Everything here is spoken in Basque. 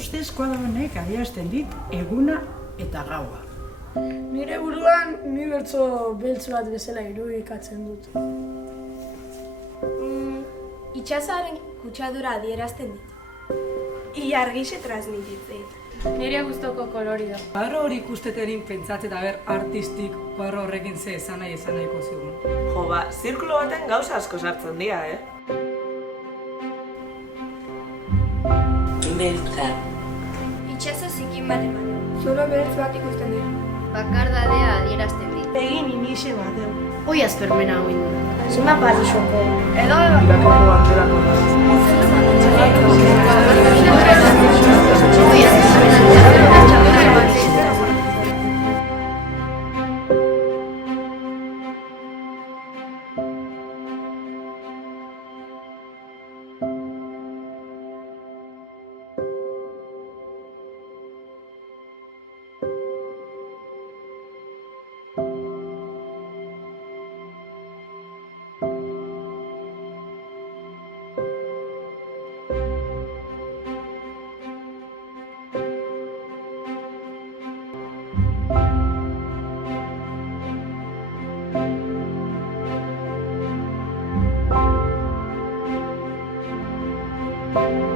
ustez kuadro honek adierazten dit eguna eta gaua. Nire buruan unibertso beltz bat bezala irudikatzen dut. Itxasoaren kutsadura adierazten dit. Ilargixe transmititzen. Nire gustoko kolorida. Kuadro hori ikusteterin pentsatzen da ber artistik kuadro horrekin ze esan nahiko zigun. Jo, ba, zirkulo baten gauza asko sartzen dira, Beltza. Itxaso zikin bat eman. Zoro beltz bat ikusten dira. Bakardadea adierazten dit. Egin inixe bat egon. Oi azpermena hau indu. Zima Parisoko. Edo Irakako banderako Thank you.